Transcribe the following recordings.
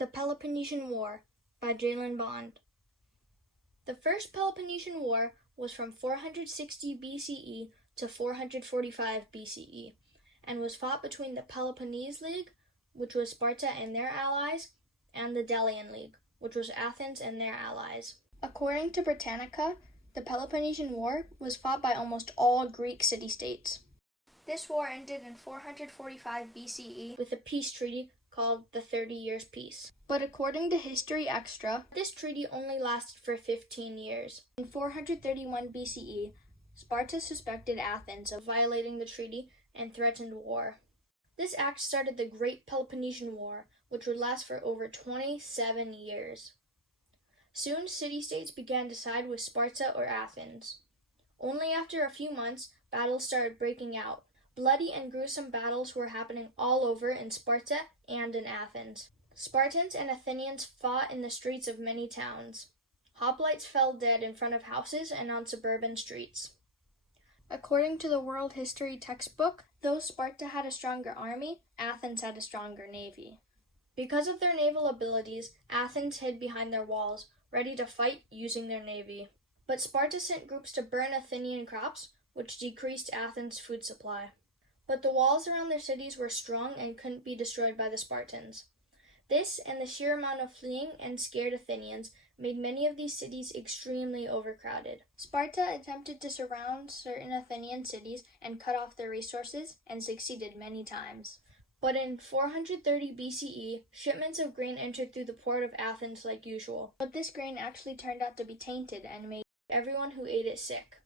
The Peloponnesian War by Jalen Bond. The First Peloponnesian War was from 460 BCE to 445 BCE and was fought between the Peloponnesian League, which was Sparta and their allies, and the Delian League, which was Athens and their allies. According to Britannica, the Peloponnesian War was fought by almost all Greek city-states. This war ended in 445 BCE with a peace treaty called the 30 Years' Peace. But according to History Extra, this treaty only lasted for 15 years. In 431 BCE, Sparta suspected Athens of violating the treaty and threatened war. This act started the Great Peloponnesian War, which would last for over 27 years. Soon, city-states began to side with Sparta or Athens. Only after a few months, battles started breaking out. Bloody and gruesome battles were happening all over in Sparta and in Athens. Spartans and Athenians fought in the streets of many towns. Hoplites fell dead in front of houses and on suburban streets. According to the World History textbook, though Sparta had a stronger army, Athens had a stronger navy. Because of their naval abilities, Athens hid behind their walls, ready to fight using their navy. But Sparta sent groups to burn Athenian crops, which decreased Athens' food supply. But the walls around their cities were strong and couldn't be destroyed by the Spartans. This and the sheer amount of fleeing and scared Athenians made many of these cities extremely overcrowded. Sparta attempted to surround certain Athenian cities and cut off their resources, and succeeded many times. But in 430 BCE, shipments of grain entered through the port of Athens like usual. But this grain actually turned out to be tainted and made everyone who ate it sick.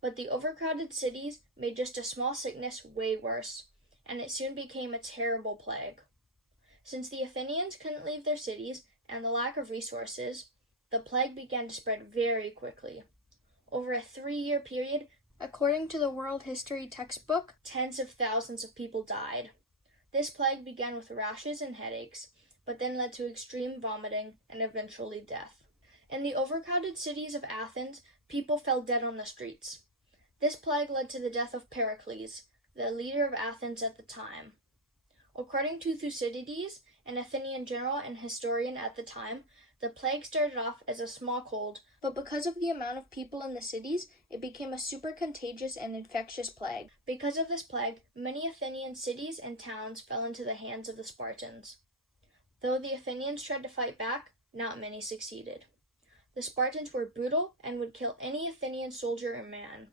But the overcrowded cities made just a small sickness way worse, and it soon became a terrible plague. Since the Athenians couldn't leave their cities and the lack of resources, the plague began to spread very quickly. Over a 3-year period, according to the World History textbook, tens of thousands of people died. This plague began with rashes and headaches, but then led to extreme vomiting and eventually death. In the overcrowded cities of Athens, people fell dead on the streets. This plague led to the death of Pericles, the leader of Athens at the time. According to Thucydides, an Athenian general and historian at the time, the plague started off as a small cold, but because of the amount of people in the cities, it became a super contagious and infectious plague. Because of this plague, many Athenian cities and towns fell into the hands of the Spartans. Though the Athenians tried to fight back, not many succeeded. The Spartans were brutal and would kill any Athenian soldier or man.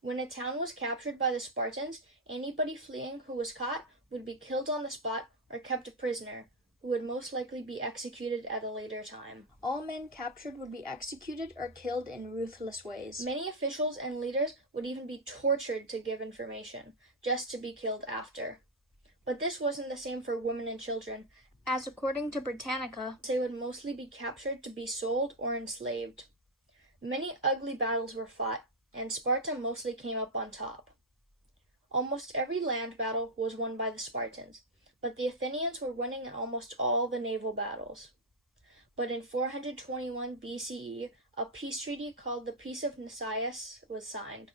When a town was captured by the Spartans, anybody fleeing who was caught would be killed on the spot or kept a prisoner, who would most likely be executed at a later time. All men captured would be executed or killed in ruthless ways. Many officials and leaders would even be tortured to give information, just to be killed after. But this wasn't the same for women and children, as according to Britannica, they would mostly be captured to be sold or enslaved. Many ugly battles were fought, and Sparta mostly came up on top. Almost every land battle was won by the Spartans, but the Athenians were winning in almost all the naval battles. But in 421 BCE, a peace treaty called the Peace of Nicaea was signed.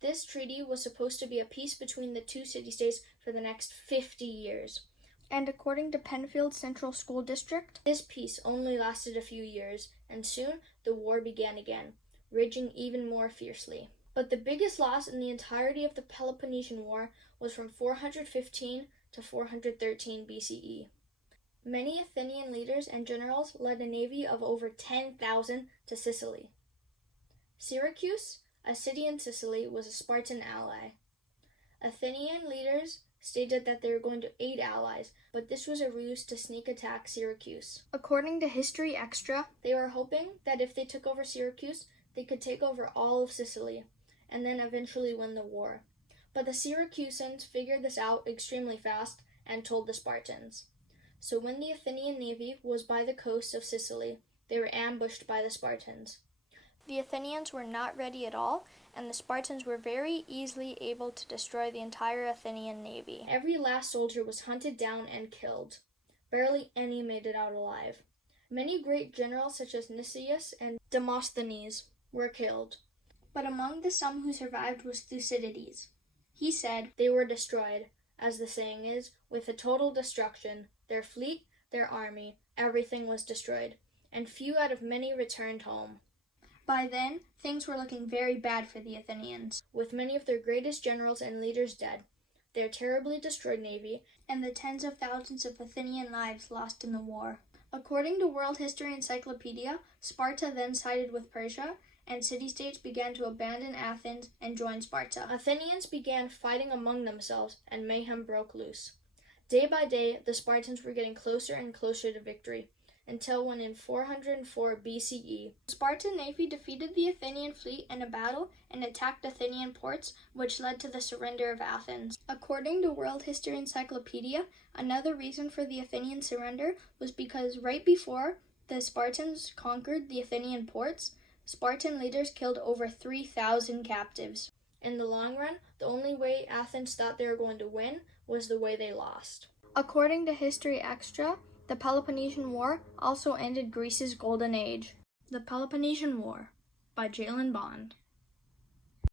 This treaty was supposed to be a peace between the two city-states for the next 50 years. And according to Penfield Central School District, this peace only lasted a few years, and soon the war began again, raging even more fiercely. But the biggest loss in the entirety of the Peloponnesian War was from 415 to 413 BCE. Many Athenian leaders and generals led a navy of over 10,000 to Sicily. Syracuse, a city in Sicily, was a Spartan ally. Athenian leaders stated that they were going to aid allies, but this was a ruse to sneak attack Syracuse. According to History Extra, they were hoping that if they took over Syracuse, they could take over all of Sicily, and then eventually win the war. But the Syracusans figured this out extremely fast and told the Spartans. So when the Athenian navy was by the coast of Sicily, they were ambushed by the Spartans. The Athenians were not ready at all, and the Spartans were very easily able to destroy the entire Athenian navy. Every last soldier was hunted down and killed. Barely any made it out alive. Many great generals such as Nicias and Demosthenes were killed. But among the some who survived was Thucydides. He said they were destroyed, as the saying is, with a total destruction, their fleet, their army, everything was destroyed, and few out of many returned home. By then, things were looking very bad for the Athenians, with many of their greatest generals and leaders dead, their terribly destroyed navy, and the tens of thousands of Athenian lives lost in the war. According to World History Encyclopedia, Sparta then sided with Persia, and city-states began to abandon Athens and join Sparta. Athenians began fighting among themselves, and mayhem broke loose. Day by day, the Spartans were getting closer and closer to victory, until when in 404 BCE, the Spartan navy defeated the Athenian fleet in a battle and attacked Athenian ports, which led to the surrender of Athens. According to World History Encyclopedia, another reason for the Athenian surrender was because right before the Spartans conquered the Athenian ports, Spartan leaders killed over 3,000 captives. In the long run, the only way Athens thought they were going to win was the way they lost. According to History Extra, the Peloponnesian War also ended Greece's golden age. The Peloponnesian War by Jalen Bond.